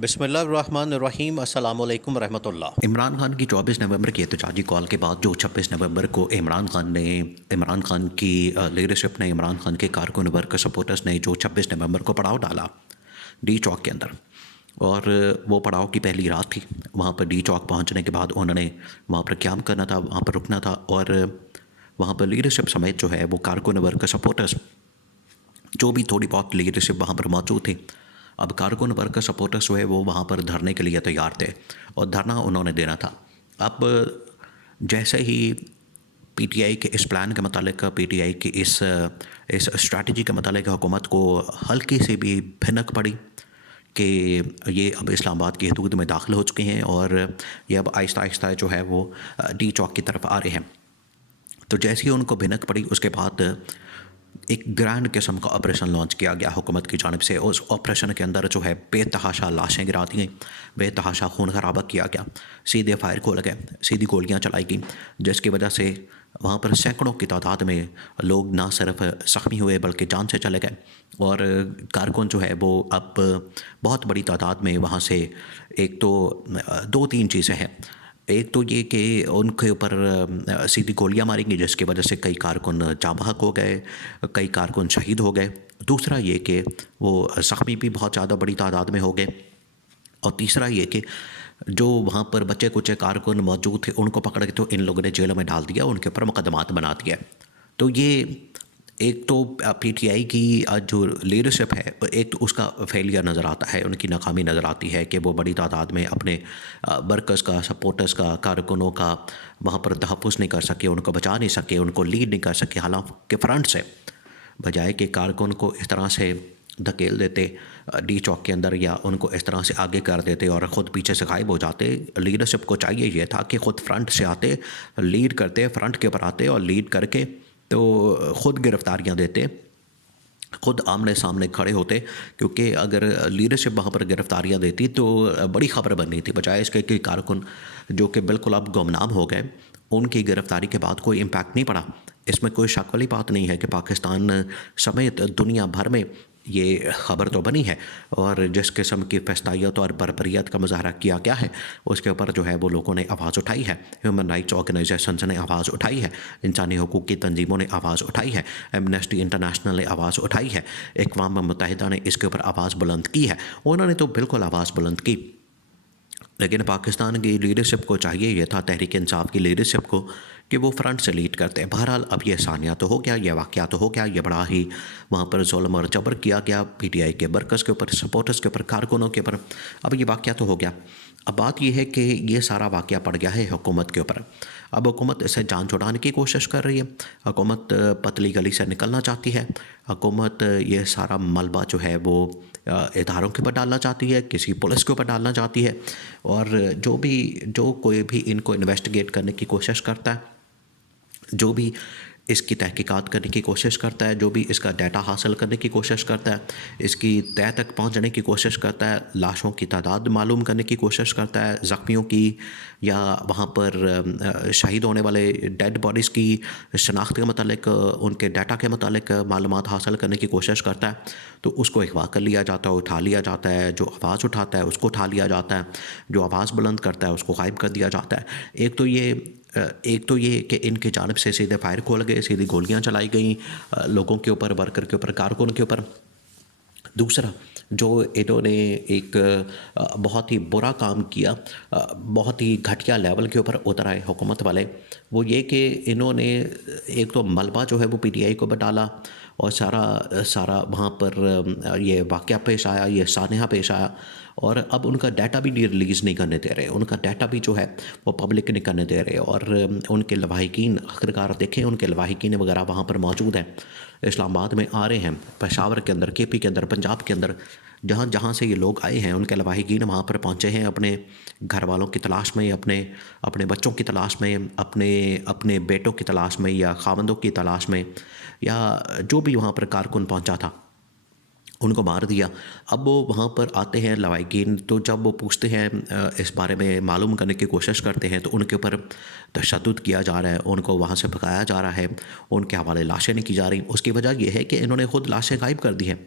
बिस्मिल्लाहिर्रहमानिर्रहीम अस्सलामु अलैकुम रहमतुल्लाह। इमरान खान की 24 नवंबर की एहतजाजी कॉल के बाद जो 26 नवंबर को इमरान खान की लीडरशिप ने इमरान खान के कारकुन वर्ग सपोर्टर्स ने जो 26 नवंबर को पड़ाव डाला डी चौक के अंदर, और वो पड़ाव की पहली रात थी। वहाँ पर डी चौक पहुँचने के बाद उन्होंने वहाँ पर क़याम करना था, वहाँ पर रुकना था, और वहाँ पर लीडरशिप समेत जो है वो कारकुन वर्ग सपोर्टर्स जो भी थोड़ी बहुत लीडरशिप वहाँ पर मौजूद थी। अब कारकुन वर्ग सपोर्टर्स जो है वो वहाँ पर धरने के लिए तैयार थे और धरना उन्होंने देना था। अब जैसे ही पीटीआई के इस प्लान के मतलब पीटीआई की इस स्ट्रैटेजी के मतलब हुकूमत को हल्की से भी भिनक पड़ी कि ये अब इस्लामाबाद की हदूद में दाखिल हो चुके हैं और ये अब आहिस्ता आहिस्ता जो है वो डी चौक की तरफ आ रहे हैं। तो जैसे ही उनको भिनक पड़ी उसके बाद एक ग्रैंड किस्म का ऑपरेशन लॉन्च किया गया हुकूमत की जानिब से। उस ऑपरेशन के अंदर जो है बेतहाशा लाशें गिरा दी गई, बेतहाशा खून खराबा किया गया, सीधे फायर खोले गए, सीधी गोलियां चलाई गई, जिसकी वजह से वहाँ पर सैकड़ों की तादाद में लोग ना सिर्फ ज़ख्मी हुए बल्कि जान से चले गए। और कारकुन जो है वो अब बहुत बड़ी तादाद में वहाँ से, एक तो दो तीन चीज़ें हैं। एक तो ये कि उनके ऊपर सीधी गोलियां मारेंगी जिसकी वजह से कई कारकुन जाँ बहक हो गए, कई कारकुन शहीद हो गए। दूसरा ये कि वो ज़ख्मी भी बहुत ज़्यादा बड़ी तादाद में हो गए। और तीसरा ये कि जो वहाँ पर बच्चे कुचे कारकुन मौजूद थे उनको पकड़ के तो इन लोगों ने जेलों में डाल दिया, उनके ऊपर मुकदमात बना दिया। तो ये एक तो पीटीआई की जो लीडरशिप है, एक तो उसका फेलियर नज़र आता है, उनकी नाकामी नज़र आती है कि वो बड़ी तादाद में अपने वर्कर्स का, सपोर्टर्स का, कारकुनों का वहाँ पर तहफ़्फ़ुज़ नहीं कर सके, उनको बचा नहीं सके, उनको लीड नहीं कर सके। हालांकि फ्रंट से बजाय कि कारकुन को इस तरह से धकेल देते डी चौक के अंदर या उनको इस तरह से आगे कर देते और ख़ुद पीछे से गायब हो जाते, लीडरशिप को चाहिए ये था कि ख़ुद फ्रंट से आते, लीड करते, फ्रंट के ऊपर आते और लीड करके तो ख़ुद गिरफ्तारियां देते, ख़ुद आमने सामने खड़े होते। क्योंकि अगर लीडरशिप वहाँ पर गिरफ्तारियां देती तो बड़ी खबर बननी थी, बजाय इसके कि कारकुन जो कि बिल्कुल अब गुमनाम हो गए, उनकी गिरफ्तारी के बाद कोई इम्पैक्ट नहीं पड़ा। इसमें कोई शक वाली बात नहीं है कि पाकिस्तान समेत दुनिया भर में ये ख़बर तो बनी है और जिस किस्म की फस्तायत और बर्बरियत का मुजाहरा किया गया है उसके ऊपर जो है वो लोगों ने आवाज़ उठाई है। ह्यूमन राइट्स ऑर्गेनाइजेशंस ने आवाज़ उठाई है, इंसानी हकूक़ की तंजीमों ने आवाज़ उठाई है, एमनेस्टी इंटरनेशनल ने आवाज़ उठाई है, अक़वाम मुत्तहिदा ने इसके ऊपर आवाज़ बुलंद की है। उन्होंने तो बिल्कुल आवाज़ बुलंद की, लेकिन पाकिस्तान की लीडरशिप को चाहिए यह था, तहरीक इंसाफ की लीडरशिप को, कि वो फ्रंट से लीड करते हैं। बहरहाल अब ये सानिया तो हो गया, ये वाक़या तो हो गया, ये बड़ा ही वहाँ पर जुल्म और जबर किया गया पीटीआई के वर्कर्स के ऊपर, सपोर्टर्स के ऊपर, कारकुनों के ऊपर। अब ये वाक़या तो हो गया। अब बात यह है कि ये सारा वाक़या पड़ गया है हुकूमत के ऊपर। अब हुकूमत इसे जान छुड़ाने की कोशिश कर रही है, हुकूमत पतली गली से निकलना चाहती है, हुकूमत ये सारा मलबा जो है वो इदारों के ऊपर डालना चाहती है, किसी पुलिस के ऊपर डालना चाहती है। और जो कोई भी इनको इन्वेस्टिगेट करने की कोशिश करता है, जो भी इसकी तहकीकात करने की कोशिश करता है, जो भी इसका डाटा हासिल करने की कोशिश करता है, इसकी तह तक पहुंचने की कोशिश करता है, लाशों की तादाद मालूम करने की कोशिश करता है, ज़ख्मियों की या वहाँ पर शहीद होने वाले डेड बॉडीज़ की शनाख्त के मतलब उनके डाटा के मतलब मालूमात हासिल करने की कोशिश करता है, तो उसको अगवा कर लिया जाता है, उठा लिया जाता है। जो आवाज़ उठाता है उसको उठा लिया जाता है, जो आवाज़ बुलंद करता है उसको गायब कर दिया जाता है। एक तो ये कि इनकी जानिब से सीधे फायर खोल गए, सीधी गोलियां चलाई गई लोगों के ऊपर, वर्कर के ऊपर, कारकुन के ऊपर। दूसरा जो इन्होंने एक बहुत ही बुरा काम किया, बहुत ही घटिया लेवल के ऊपर उतर आए हुकूमत वाले, वो ये कि इन्होंने एक तो मलबा जो है वो पीटीआई को डाला और सारा वहाँ पर ये वाक़या पेश आया, ये सानहा पेश आया। और अब उनका डाटा भी रिलीज़ नहीं करने दे रहे, उनका डाटा भी जो है वो पब्लिक नहीं करने दे रहे। और उनके लवाहिकीन, आखिरकार देखें उनके लवाहिकीन वगैरह वहाँ पर मौजूद हैं, इस्लामाबाद में आ रहे हैं, पेशावर के अंदर, केपी के अंदर, पंजाब के अंदर, जहाँ जहाँ से ये लोग आए हैं उनके लवाहिकीन वहाँ पर पहुँचे हैं अपने घर वालों की तलाश में, अपने बच्चों की तलाश में, अपने बेटों की तलाश में या खावंदों की तलाश में, या जो भी वहाँ पर कारकुन पहुँचा था उनको मार दिया। अब वो वहाँ पर आते हैं लवाहिकीन, तो जब वो पूछते हैं इस बारे में मालूम करने की कोशिश करते हैं तो उनके ऊपर तशद्दुद किया जा रहा है, उनको वहाँ से भगाया जा रहा है, उनके हवाले लाशें नहीं की जा रही। उसकी वजह यह है कि इन्होंने ख़ुद लाशें गायब कर दी हैं।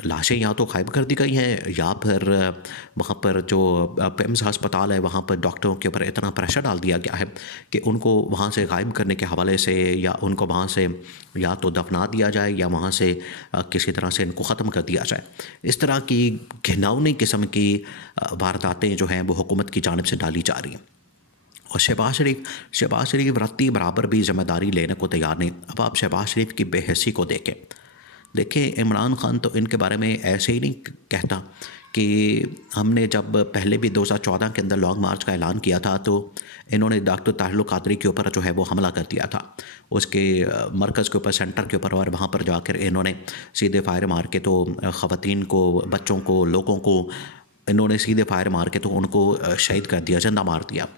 लाशें या तो गायब कर दी गई हैं या फिर वहाँ पर जो पिम्स अस्पताल है वहाँ पर डॉक्टरों के ऊपर इतना प्रेशर डाल दिया गया है कि उनको वहाँ से गायब करने के हवाले से या उनको वहाँ से या तो दफना दिया जाए या वहाँ से किसी तरह से इनको ख़त्म कर दिया जाए। इस तरह की घिनौनी किस्म की वारदातें जो हैं वो हुकूमत की जानिब से डाली जा रही हैं। और शहबाज शरीफ रत्ती बराबर भी ज़िम्मेदारी लेने को तैयार नहीं। अब आप शहबाज शरीफ की बेहसी को देखें इमरान खान तो इनके बारे में ऐसे ही नहीं कहता कि हमने जब पहले भी 2014 के अंदर लॉन्ग मार्च का ऐलान किया था तो इन्होंने डॉक्टर ताहिर कादरी के ऊपर जो है वो हमला कर दिया था, उसके मरकज़ के ऊपर, सेंटर के ऊपर, और वहाँ पर जाकर इन्होंने सीधे फायर मार के तो ख़वातीन को, बच्चों को, लोगों को इन्होंने सीधे फायर मार के तो उनको शहीद कर दिया, जिंदा मार दिया।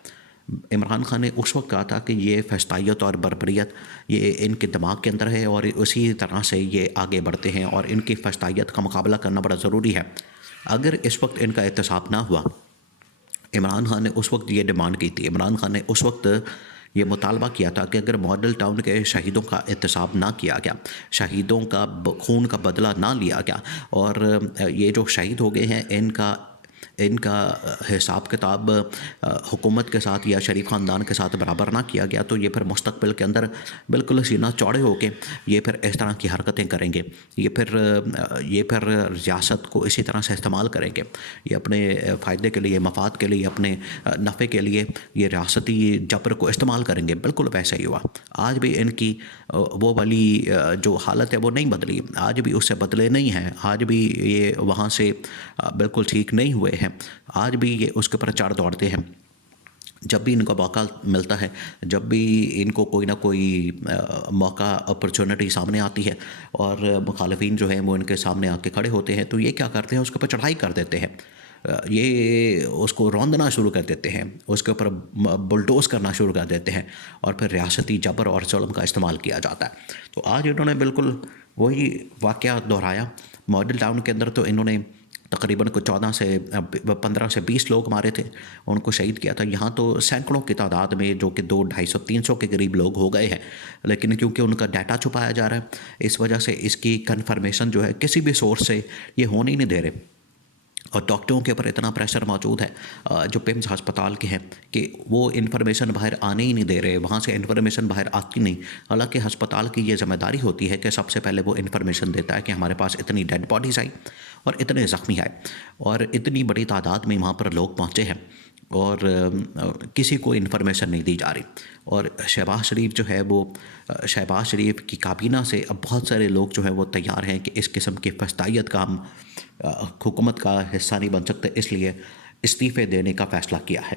इमरान खान ने उस वक्त कहा था कि ये फस्तायत और बर्बरियत ये इनके दिमाग के अंदर है और उसी तरह से ये आगे बढ़ते हैं और इनकी फस्तायत का मुकाबला करना बड़ा ज़रूरी है। अगर इस वक्त इनका एहतसाब ना हुआ, इमरान खान ने उस वक्त ये डिमांड की थी, इमरान खान ने उस वक्त ये मुतालबा किया था कि अगर मॉडल टाउन के शहीदों का एहतसाब ना किया गया, शहीदों का खून का बदला ना लिया गया और ये जो शहीद हो गए हैं इनका हिसाब किताब हुकूमत के साथ या शरीफ ख़ानदान के साथ बराबर ना किया गया तो ये फिर मुस्तक़बिल के अंदर बिल्कुल सीना चौड़े होके ये फिर इस तरह की हरकतें करेंगे। ये फिर रियासत को इसी तरह से इस्तेमाल करेंगे, ये अपने फ़ायदे के लिए, मफाद के लिए, अपने नफ़े के लिए ये रियासती जबर को इस्तेमाल करेंगे। बिल्कुल वैसा ही हुआ। आज भी इनकी वो वाली जो हालत है वो नहीं बदली, आज भी उससे बदले नहीं हैं, आज भी ये वहाँ से बिल्कुल ठीक नहीं हुए हैं, आज भी ये उसके ऊपर चार दौड़ते हैं। जब भी इनको मौका मिलता है, जब भी इनको कोई ना कोई मौका, अपॉर्चुनिटी सामने आती है और मुखालिफिन जो हैं वो इनके सामने आके खड़े होते हैं तो ये क्या करते हैं, उसके ऊपर चढ़ाई कर देते हैं, ये उसको रौंदना शुरू कर देते हैं, उसके ऊपर बुलडोज़ करना शुरू कर देते हैं और फिर रियासती जबर और जुल्म का इस्तेमाल किया जाता है। तो आज इन्होंने बिल्कुल वही वाक़या दोहराया। मॉडल टाउन के अंदर तो इन्होंने तकरीबन को 15 से 20 लोग मारे थे, उनको शहीद किया था। यहाँ तो सैकड़ों की तादाद में जो कि 200, 250, 300 के करीब लोग हो गए हैं, लेकिन क्योंकि उनका डाटा छुपाया जा रहा है इस वजह से इसकी कन्फर्मेशन जो है किसी भी सोर्स से ये होने ही नहीं दे रहे। और डॉक्टरों के ऊपर इतना प्रेशर मौजूद है जो पिम्स अस्पताल के हैं कि वो इन्फॉर्मेशन बाहर आने ही नहीं दे रहे, वहाँ से इन्फॉर्मेशन बाहर आती नहीं। हालांकि अस्पताल की ये जिम्मेदारी होती है कि सबसे पहले वो इन्फॉर्मेशन देता है कि हमारे पास इतनी डेड बॉडीज़ आई और इतने ज़ख्मी आए और इतनी बड़ी तादाद में वहाँ पर लोग पहुँचे हैं और किसी को इन्फॉर्मेशन नहीं दी जा रही। और शहबाज शरीफ जो है वो, शहबाज शरीफ की काबीना से अब बहुत सारे लोग जो हैं वो तैयार हैं कि इस किस्म की फस्तायत का हम हुकूमत का हिस्सा नहीं बन सकते, इसलिए इस्तीफ़े देने का फ़ैसला किया है।